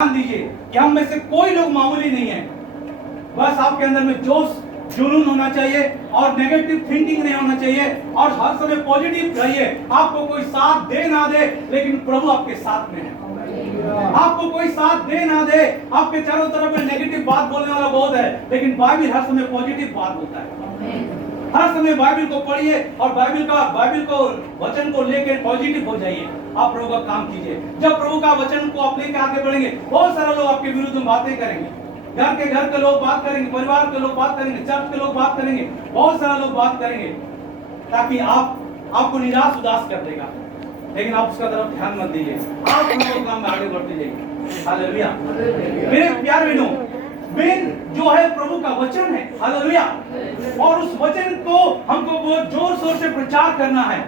ध्यान दीजिए कि हम में से कोई लोग मामूली नहीं है। बस आपके अंदर में जोश जुनून होना चाहिए और नेगेटिव थिंकिंग नहीं होना चाहिए और हर समय पॉजिटिव रहिए। आपको कोई साथ दे ना दे, लेकिन प्रभु आपके साथ में है। आपको कोई साथ दे ना दे, आपके चारों तरफ में नेगेटिव बात बोलने वाला बहुत है, लेकिन बाइबल हर समय पॉजिटिव बात बोलता है। हर समय बाइबल को पढ़िए और बाइबल को वचन को लेकर पॉजिटिव हो जाइए। आप प्रभु का काम कीजिए। जब प्रभु का वचन को आप लेकर आगे बढ़ेंगे, बहुत सारे लोग आपके विरुद्ध में बातें करेंगे। घर के लोग बात करेंगे, परिवार के लोग बात करेंगे, चर्च के लोग बात करेंगे, बहुत सारे लोग बात करेंगे, ताकि आपको निराश उदास कर देगा। लेकिन आप उसका तरफ ध्यान मत दीजिए, आप प्रभु काम में आगे बढ़ते जाइए। हालेलुया। मेरे प्यार बहनों, मेन जो है प्रभु का वचन है। हालेलुया। और उस वचन को हमको बहुत जोर शोर से प्रचार करना है।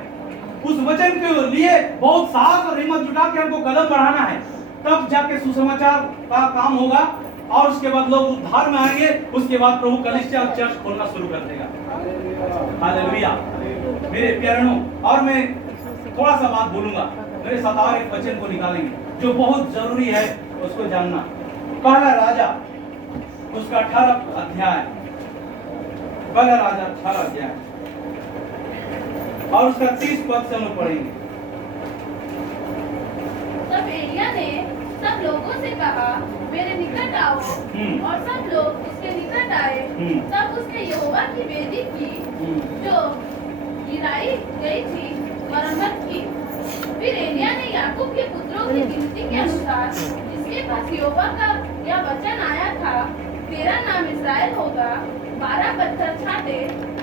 उस वचन के लिए बहुत साहस और हिम्मत जुटा के हमको कदम बढ़ाना है। तब जाके सुसमाचार का काम होगा और उसके बाद लोग उद्धार में आएंगे। उसके बाद प्रभु कलीसिया और चर्च खोलना शुरू कर देगा। हालेलुया। मेरे प्यारों, और मैं थोड़ा सा बात बोलूंगा, मेरे साथ और एक वचन को निकालेंगे जो बहुत जरूरी है उसको जानना। पहला राजा उसका 18 अध्याय, पहला राजा 18 अध्याय और उसका 30 पद से हम पढ़ेंगे। तब एलिय्याह ने सब लोगों से कहा, मेरे निकट आओ। और सब लोग उसके निकट आए। तब उसने यहोवा की वेदी की जो गिराई गई थी मरम्मत की। फिर एलिय्याह ने याकूब के पुत्रों की गिनती के अनुसार, जिसके पास यहोवा का यह वचन आया था, तेरा नाम इस्राएल होगा, 12 पत्थर छाटे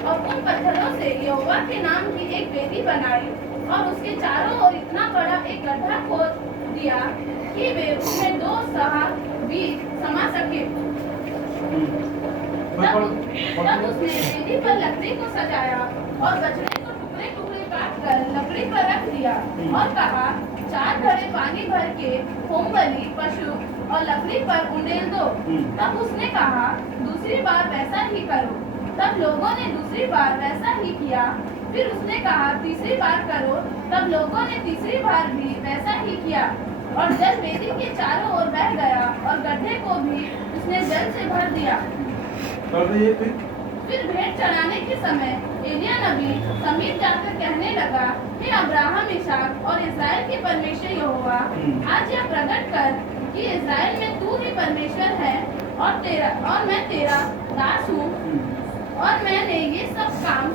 और उन पत्थरों से यहोवा के नाम की एक वेदी बनाई और उसके चारों ओर इतना बड़ा एक गड्ढा खोद दिया कि वे उसमें 2 सहा बीज समा सके। तब उसने वेदी पर लकड़ी को सजाया और बछड़े को टुकड़े टुकड़े काट कर लकड़ी पर रख दिया और कहा, 4 घड़े पानी भर के होमबलि पशु और लकड़ी पर उंडेल दो। तब उसने कहा, दूसरी बार वैसा ही करो। तब लोगों ने दूसरी बार वैसा ही किया। फिर उसने कहा, तीसरी बार करो। तब लोगों ने तीसरी बार भी वैसा ही किया और जल वेदी के चारों ओर बह गया और गड्ढे को भी उसने जल से भर दिया। फिर भेंट चढ़ाने के समय एलिय्याह नबी समीप जाकर कहने लगा, हे अब्राहम, इसहाक और इस्राएल के परमेश्वर यहोवा, आज यह प्रकट कर कि इस्राएल में तू ही परमेश्वर है और मैं तेरा दास हूँ और मैंने ये सब काम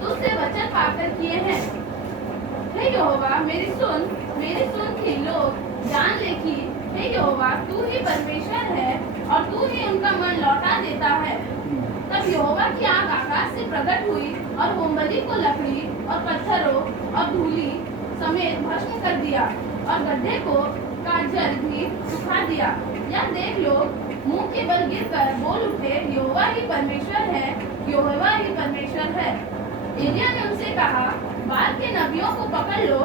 तुझसे वचन पाकर किए हैं। हे यहोवा, मेरी सुन कि लोग जान ले कि हे यहोवा, तू ही परमेश्वर है और तू ही उनका मन लौटा देता है। तब यहोवा की आग आकाश से प्रकट हुई और होमबलि को लकड़ी और पत्थरों और धूलि समेत भस्म कर दिया और गड्ढे को का जल भी सुखा दिया। यह देख लोग मुंह के बल गिरकर बोल उठे, यहोवा ही परमेश्वर है, यहोवा ही परमेश्वर है। एलिय्याह ने उनसे कहा, बाल के नबियों को पकड़ लो,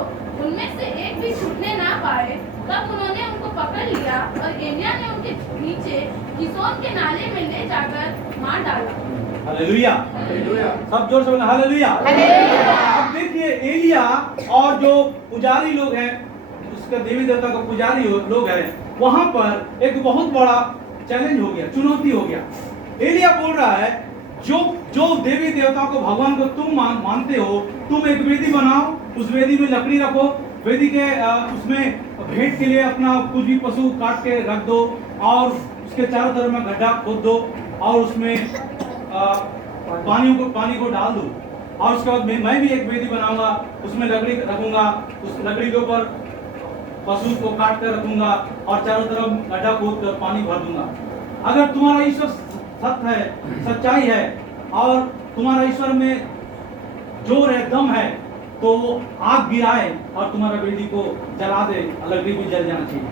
उनमें से एक भी छूटने ना पाए। तब उन्होंने उनको पकड़ लिया और एलिय्याह ने उनके नीचे किसोन के नाले में ले जाकर मार डाला। हालेलुया। सब जोर से बोलना हालेलुया। अब देखिए, एलिय्याह और जो पुजारी लोग हैं, उसका देवी देवता का पुजारी लोग हैं, वहां पर एक बहुत बड़ा चैलेंज हो गया, चुनौती हो गया। एलिय्याह बोल रहा है, जो देवी देवता को, भगवान को तुम मानते हो, तुम एक वेदी बनाओ, उस वेदी में लकड़ी रखो, वेदी के उसमें भेंट के लिए अपना कुछ भी पशु काट के रख दो और उसके चारों तरफ में गड्ढा खोद दो और उसमें पानी को डाल दो और उसके बाद मैं भी एक वेदी बनाऊंगा, उसमें लकड़ी रखूंगा, उस लकड़ी के ऊपर पशु को काट कर रखूंगा और चारों तरफ गड्ढा खोद कर पानी भर दूंगा। अगर तुम्हारा ईश्वर सत्य है, सच्चाई है और तुम्हारा ईश्वर में जोर है, दम है, तो वो आग गिराए और तुम्हारा वेदी को जला दे, लकड़ी भी जल जाना चाहिए।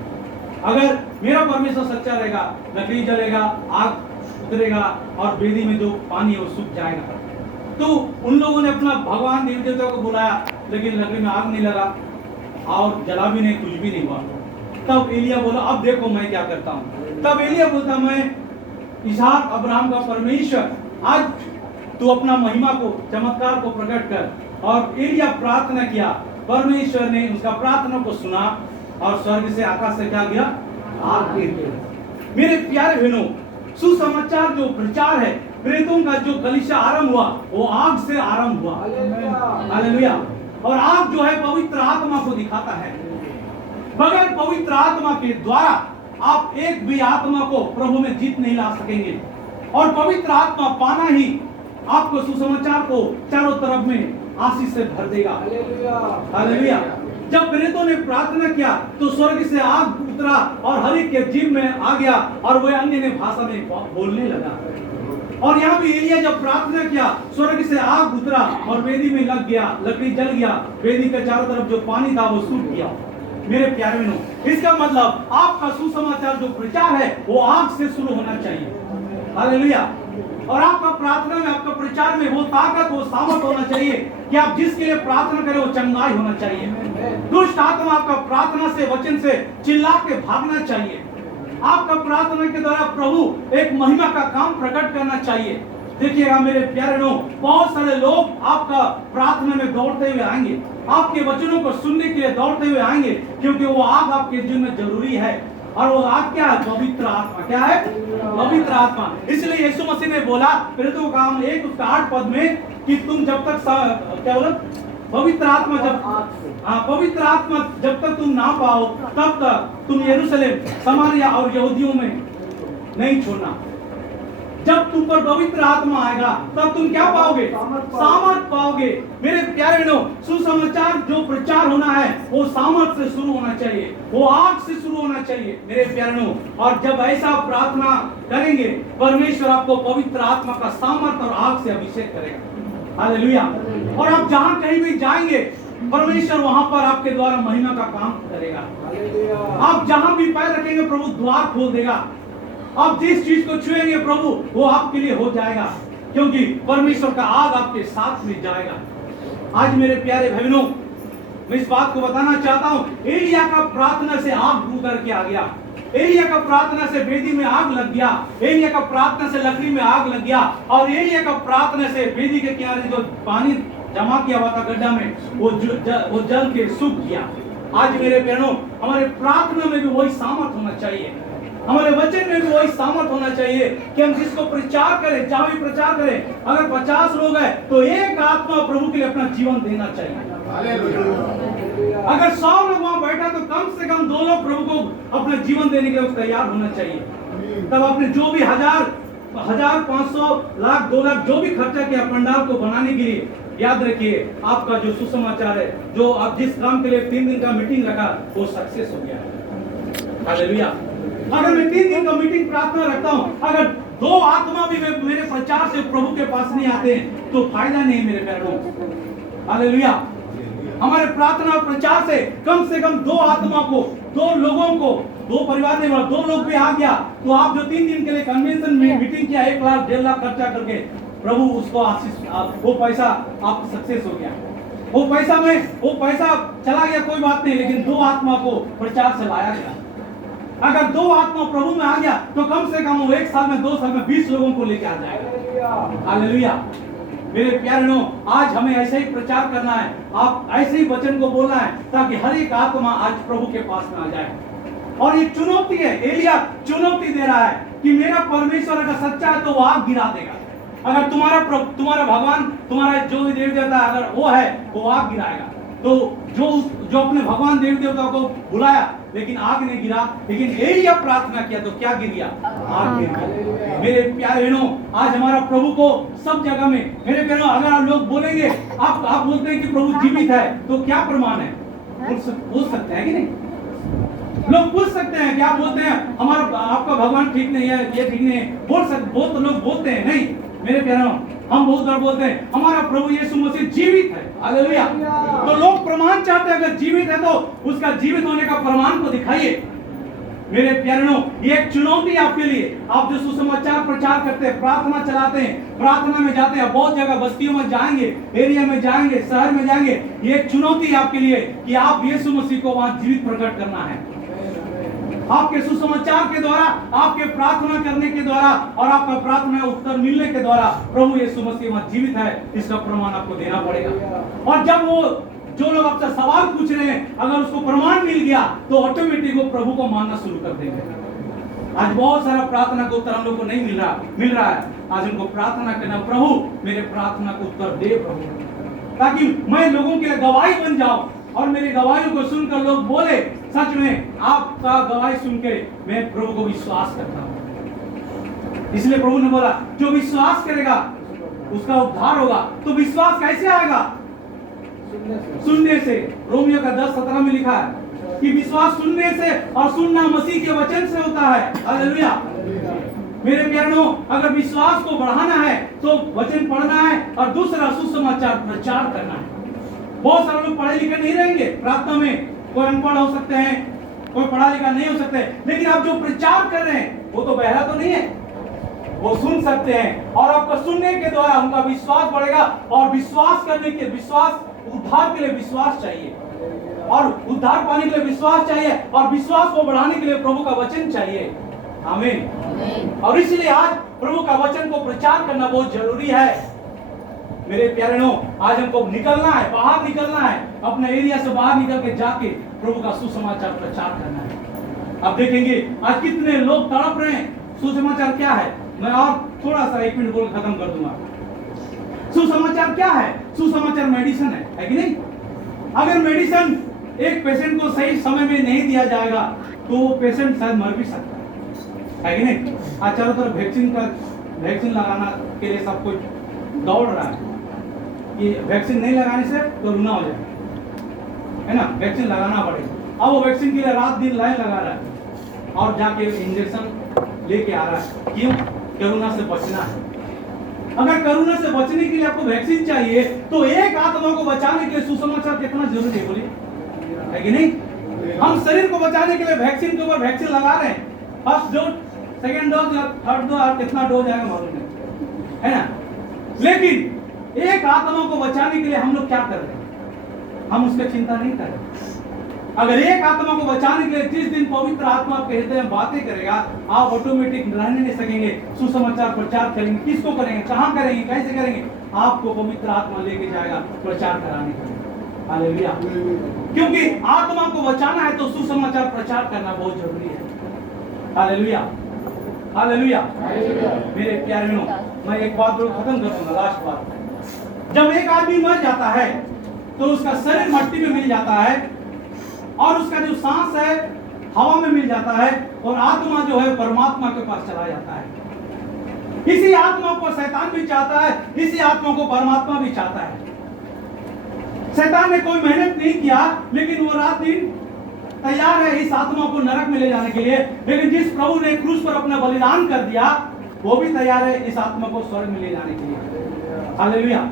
अगर मेरा परमेश्वर सच्चा रहेगा, लकड़ी जलेगा, आग उतरेगा और वेदी में जो पानी है वो सूख जाएगा। तो उन लोगों ने अपना भगवान देवी देवता को बुलाया, लेकिन लकड़ी में आग नहीं लगा और जला भी नहीं, कुछ भी नहीं हुआ। तब एलिय्याह बोला, अब देखो मैं क्या करता हूँ। तब एलिय्याह बोलता, मैं इसहाक अब्राहम का परमेश्वर, आज तू अपना महिमा को, चमत्कार को प्रकट कर। और एलिय्याह प्रार्थना किया, परमेश्वर ने उसका प्रार्थना को सुना और स्वर्ग से, आकाश से क्या गिरा, आग के तेज। मेरे प्यारे बहनों, सुसमाचार जो प्रचार है, प्रेरितों का जो कलीसिया आरंभ हुआ, वो आग से आरंभ हुआ। हालेलुया। और आग जो है पवित्र आत्मा को दिखाता है। बगैर पवित्र आत्मा के द्वारा आप एक भी आत्मा को प्रभु में जीत नहीं ला सकेंगे। और पवित्र आत्मा पाना ही आपको सुसमाचार को चारों तरफ में आशीष से भर देगा। हालेलुया। जब प्रेरितों ने प्रार्थना किया तो स्वर्ग से आग उतरा और हर एक के जीव में आ गया और वह अन्य भाषा में बोलने लगा। और यहाँ भी एलिया जब प्रार्थना किया, स्वर्ग से आग उतरा और वेदी में लग गया, लकड़ी जल गया, वेदी के चारों तरफ जो पानी था वो सूख गया। मेरे प्यारे बहनों, इसका मतलब आपका सुसमाचार जो प्रचार है वो आग से शुरू होना चाहिए। हालेलुया। और आपका प्रार्थना में, आपका प्रचार में वो ताकत, वो सामर्थ होना चाहिए कि आप जिसके लिए प्रार्थना करें वो चंगाई होना चाहिए। दुष्ट आत्मा आपका प्रार्थना से, वचन से चिल्ला के भागना चाहिए। आपका प्रार्थना के द्वारा प्रभु एक महिमा का काम प्रकट करना चाहिए। देखिएगा मेरे प्यारे लोग, बहुत सारे लोग आपका प्रार्थना में दौड़ते हुए आएंगे, आपके वचनों को सुनने के लिए दौड़ते हुए आएंगे, क्योंकि वो आग आपके जीवन में जरूरी है। और वो आग क्या है? पवित्र आत्मा। क्या है? पवित्र आत्मा। इसलिए यीशु मसीह ने बोला प्रेरितों का काम 1:8 पद में कि तुम जब तक क्या बोला? पवित्र आत्मा पवित्र आत्मा जब तक तुम ना पाओ तब तक तुम यरूशलेम, समारिया और यहूदियों में नहीं छोड़ना। जब तुम पर पवित्र आत्मा आएगा तब तुम क्या पाओगे? सामर्थ पाओगे। मेरे प्यारे बहनों, सुसमाचार जो प्रचार होना है वो सामर्थ से शुरू होना चाहिए, वो आग से शुरू होना चाहिए मेरे प्यारे बहनों। और जब ऐसा प्रार्थना करेंगे, परमेश्वर आपको पवित्र आत्मा का सामर्थ और आग से अभिषेक करेगा। हालेलुया। और आप जहां कहीं भी जाएंगे, परमेश्वर वहां पर आपके द्वारा महिमा का काम करेगा। आप जहां भी पैर रखेंगे, प्रभु द्वार खोल देगा। आप जिस चीज को छुएंगे, प्रभु वो आपके लिए हो जाएगा, क्योंकि परमेश्वर का आग आपके साथ में जाएगा। आज मेरे प्यारे बहनों, मैं इस बात को बताना चाहता हूं, एलिया का प्रार्थना से आग उतर के आ गया। एलिया का प्रार्थना से वेदी में आग लग गया। एलिया का प्रार्थना से लकड़ी में आग लग गया। और एलिया का प्रार्थना से वेदी के किनारे जो पानी जमा किया हुआ था गड्ढा में, वो जल के सूख गया। आज मेरे बहनों, हमारे प्रार्थना में भी वही सामर्थ होना चाहिए, हमारे वचन में भी वही सामर्थ होना चाहिए कि हम जिसको प्रचार करें, जहां भी प्रचार करें, अगर 50 लोग हैं तो एक आत्मा प्रभु के लिए अपना जीवन देना चाहिए। अगर 100 लोग वहां बैठा तो कम से कम 2 लोग प्रभु को अपना जीवन देने के लिए तैयार होना चाहिए। तब आपने जो भी 1000, 500, लाख, 2 लाख जो भी खर्चा किया पंडाल को बनाने के लिए, याद रखिए आपका जो सुसमाचार है, जो आप जिस काम के लिए 3 दिन का मीटिंग रखा, वो सक्सेस हो गया। हालेलुया। अगर मैं 3 दिन का मीटिंग प्रार्थना रखता हूं, अगर 2 आत्मा भी मेरे प्रचार से प्रभु के पास नहीं आते हैं तो फायदा नहीं मेरे प्यारों। हालेलुया। हमारे प्रार्थना और प्रचार से कम 2 आत्मा को, 2 लोगों को, 2 परिवार में 2 लोग भी आ गया तो आप जो 3 दिन के लिए कन्वेंशन में मीटिंग किया, 1 लाख 1.5 लाख खर्चा करके, प्रभु उसको आशीष, वो पैसा आप सक्सेस हो गया। वो पैसा चला गया कोई बात नहीं, लेकिन 2 आत्मा को प्रचार से लाया गया। अगर 2 आत्मा प्रभु में आ गया तो कम से कम वो 1 साल में, 2 साल में 20 लोगों को लेकर आ जाएगा। हालेलुया। मेरे प्यारे लोग, आज हमें ऐसे ही प्रचार करना है, आप ऐसे ही वचन को बोलना है, ताकि हर एक आत्मा आज प्रभु के पास में आ जाए। और ये चुनौती है, एलिया चुनौती दे रहा है कि मेरा परमेश्वर अगर सच्चा है तो वो आग गिरा देगा। अगर तुम्हारा भगवान, तुम्हारा जो भी देवी देवता अगर वो है, वो आग गिराएगा। तो जो अपने भगवान देवी देवता को बुलाया लेकिन आग नहीं गिरा, लेकिन एलिया प्रार्थना किया तो क्या गिर गया? आग गिर गया। मेरे प्यारे बहनों, आज हमारा प्रभु को सब जगह में, मेरे बहनों, अगर आप लोग बोलेंगे, आप बोलते हैं कि प्रभु जीवित है, तो क्या प्रमाण है? बोल सकते हैं कि नहीं? लोग पूछ सकते हैं, क्या बोलते हैं हमारा आपका भगवान ठीक नहीं है, ये ठीक नहीं है, बोल तो लोग बोलते हैं। नहीं मेरे प्यारों, हम बहुत बार बोलते हैं हमारा प्रभु यीशु मसीह जीवित है। हालेलुया। तो लोग प्रमाण चाहते हैं, अगर जीवित है तो उसका जीवित होने का प्रमाण को दिखाइए। मेरे प्यारों, ये एक चुनौती है आपके लिए। आप जो सुसमाचार प्रचार करते हैं, प्रार्थना चलाते हैं, प्रार्थना में जाते हैं, बहुत जगह बस्तियों में जाएंगे, एरिया में जाएंगे, शहर में जाएंगे, ये एक चुनौती है आपके लिए कि आप यीशु मसीह को वहां जीवित प्रकट करना है। आपके सुसमाचार के द्वारा, आपके प्रार्थना करने के द्वारा और आपका प्रार्थना उत्तर मिलने के द्वारा प्रभु यीशु मसीह वहां जीवित है, इसका प्रमाण आपको देना पड़ेगा। और जब वो जो लोग आपसे सवाल पूछ रहे हैं, अगर उसको प्रमाण मिल गया तो ऑटोमेटिक वो प्रभु को मानना शुरू कर देंगे। आज बहुत सारा प्रार्थना का उत्तर हम लोग को नहीं मिल रहा है। आज हमको प्रार्थना करना, प्रभु मेरे प्रार्थना को उत्तर दे प्रभु, ताकि मैं लोगों के लिए गवाही बन जाऊं और मेरी गवाही को सुनकर लोग बोले सच में आपका गवाही सुन के मैं प्रभु को विश्वास करता हूं। इसलिए प्रभु ने बोला जो विश्वास करेगा उसका उद्धार होगा। तो विश्वास कैसे आएगा? सुनने से। रोमियो का 10:17 में लिखा है कि विश्वास सुनने से और सुनना मसीह के वचन से होता है। हालेलुया। मेरे प्यारों, अगर विश्वास को बढ़ाना है तो वचन पढ़ना है और दूसरा सुसमाचार प्रचार करना है। बहुत सारे लोग पढ़े लिखे नहीं रहेंगे प्रार्थना में, कोई अनपढ़ हो सकते हैं, कोई पढ़ा लिखा नहीं हो सकते, लेकिन आप जो प्रचार कर रहे हैं वो तो बहरा तो नहीं है, वो सुन सकते हैं और आपका सुनने के द्वारा उनका विश्वास बढ़ेगा। और विश्वास करने के उद्धार के लिए विश्वास चाहिए और उद्धार पाने के लिए विश्वास चाहिए और विश्वास को बढ़ाने के लिए प्रभु का वचन चाहिए। आमीन। और इसलिए आज प्रभु का वचन को प्रचार करना बहुत जरूरी है। मेरे प्यारेनों, आज हमको निकलना है, बाहर निकलना है, अपने एरिया से बाहर निकल के जाके प्रभु का सुसमाचार प्रचार करना है। अब देखेंगे आज कितने लोग तड़प रहे हैं। सुसमाचार क्या है? मैं और थोड़ा सा 1 मिनट बोल खत्म कर दूंगा। सुसमाचार क्या है? सुसमाचार मेडिसिन है कि नहीं? अगर मेडिसिन एक पेशेंट को सही समय में नहीं दिया जाएगा तो वो पेशेंट शायद मर भी सकता है कि नहीं? आज चारों तरफ वैक्सीन लगाना के लिए सब कुछ दौड़ रहा है कि वैक्सीन नहीं लगाने से कोरोना हो जाएगा, है ना? वैक्सीन लगाना पड़ेगा। अब वो वैक्सीन के लिए रात दिन लाइन लगा रहा है और जाके इंजेक्शन लेके आ रहा है। क्यों? कोरोना से बचना है। अगर कोरोना से बचने के लिए आपको वैक्सीन चाहिए तो एक आत्मा को बचाने के लिए सुसमाचार कितना जरूरी है, बोलिए, है कि नहीं? हम शरीर को बचाने के लिए वैक्सीन के ऊपर वैक्सीन लगा रहे हैं, फर्स्ट डोज, सेकेंड डोज या थर्ड डोज, और कितना डोज आएगा मालूम नहीं, है ना? लेकिन एक आत्मा को बचाने के लिए हम लोग क्या कर रहे हैं? हम उसकी चिंता नहीं कर रहे। अगर एक आत्मा को बचाने के लिए 30 दिन पवित्र आत्मा आपके हृदय में बातें करेगा, आप ऑटोमेटिक रहने नहीं सकेंगे। सुसमाचार प्रचार करेंगे, किसको करेंगे, कहां करेंगे, कैसे करेंगे? आपको पवित्र आत्मा लेके जाएगा प्रचार कराने के लिए। हालेलुया। क्योंकि आत्मा को बचाना है तो सुसमाचार प्रचार करना बहुत जरूरी है। Hallelujah, hallelujah. मेरे प्यारेओं, मैं एक बात बोल खत्म कर दूंगा, लास्ट बात। जब एक आदमी मर जाता है तो उसका शरीर मिट्टी में मिल जाता है और उसका जो सांस है हवा में मिल जाता है और आत्मा जो है परमात्मा के पास चला जाता है। इसी आत्मा को शैतान भी चाहता है, इसी आत्मा को परमात्मा भी चाहता है। शैतान ने कोई मेहनत नहीं किया लेकिन वो रात दिन तैयार है इस आत्मा को नरक में ले जाने के लिए, लेकिन जिस प्रभु ने क्रूस पर अपना बलिदान कर दिया वो भी तैयार है इस आत्मा को स्वर्ग में ले जाने के लिए। हालेलुया।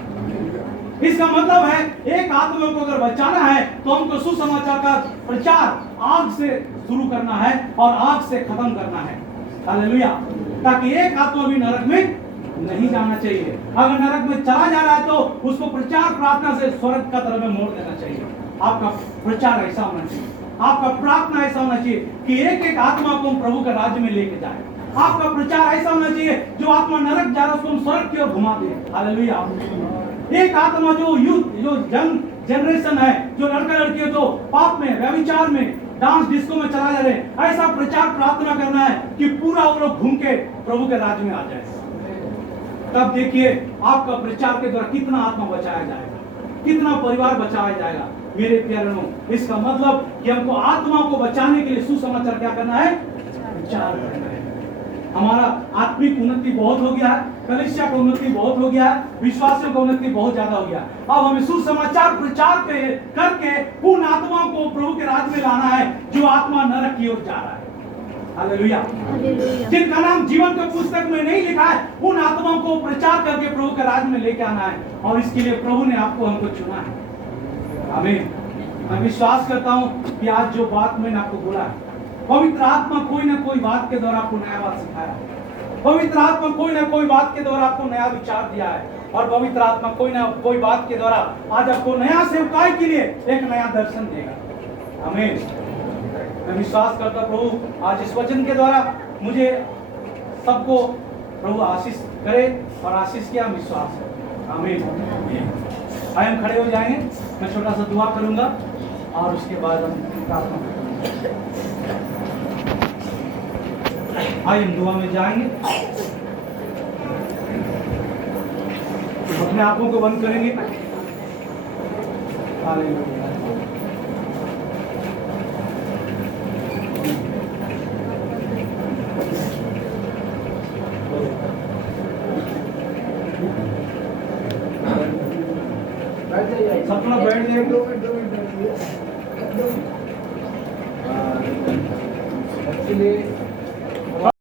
इसका मतलब है एक आत्मा को अगर बचाना है तो हमको सुसमाचार का प्रचार आग से शुरू करना है और आग से खत्म करना है। हालेलुया। ताकि एक आत्मा भी नरक में नहीं जाना चाहिए। अगर नरक में चला जा रहा है तो उसको प्रचार प्रार्थना से स्वर्ग का तरफ में मोड़ देना चाहिए। आपका प्रचार ऐसा होना चाहिए, आपका प्रार्थना ऐसा होना चाहिए कि एक एक आत्मा को हम प्रभु के राज्य में लेके जाए। आपका प्रचार ऐसा होना चाहिए जो आत्मा नरक जा रहा है उसको हम स्वर्ग की ओर घुमा दें। हालेलुया। एक आत्मा जो यूथ, जो यंग जनरेशन है, जो लड़का लड़की है, जो पाप में, व्यभिचार में, डांस डिस्को में चला जा रहे हैं, ऐसा प्रचार प्रार्थना करना है कि पूरा वो लोग घूम के प्रभु के राज्य में आ जाए। तब देखिए आपका प्रचार के द्वारा कितना आत्मा बचाया जाएगा, कितना परिवार बचाया जाएगा। मेरे प्यारों, इसका मतलब कि हमको आत्मा को बचाने के लिए सुसमाचार क्या करना है? प्रचार करना है। हमारा आत्मिक उन्नति बहुत हो गया है, कलीसिया का उन्नति बहुत हो गया है, विश्वासियों का उन्नति बहुत ज्यादा हो गया। अब हमें सुसमाचार प्रचार करके उन आत्माओं को प्रभु के राज्य में लाना है जो आत्मा नरक की ओर जा रहा है। हालेलुया। जिनका नाम जीवन के पुस्तक में नहीं लिखा है उन आत्माओं को प्रचार करके प्रभु के राज्य में लेके आना है और इसके लिए प्रभु ने आपको हमको चुना है। आमीन। मैं विश्वास करता हूँ कि आज जो बात मैंने आपको बोला है, पवित्र आत्मा कोई ना कोई बात के द्वारा आपको नया बात सिखाया है। पवित्र आत्मा कोई ना कोई बात के द्वारा आपको नया विचार दिया है और पवित्र आत्मा कोई ना कोई बात के द्वारा आज आपको नया सेवकाई के लिए एक नया दर्शन देगा। आमीन। मैं विश्वास करता प्रभु आज इस वचन के द्वारा मुझे सबको प्रभु आशीष करे और आशीष किया विश्वास है। आमीन। आइए हम खड़े हो जाएंगे। मैं छोटा सा दुआ करूंगा और उसके बाद हम प्रार्थना करेंगे। आइए हम दुआ में जाएंगे, अपने आंखों को बंद करेंगे। हालेलुया। सब थोड़ा बैठ जाए। 2 मिनट एक्चुअली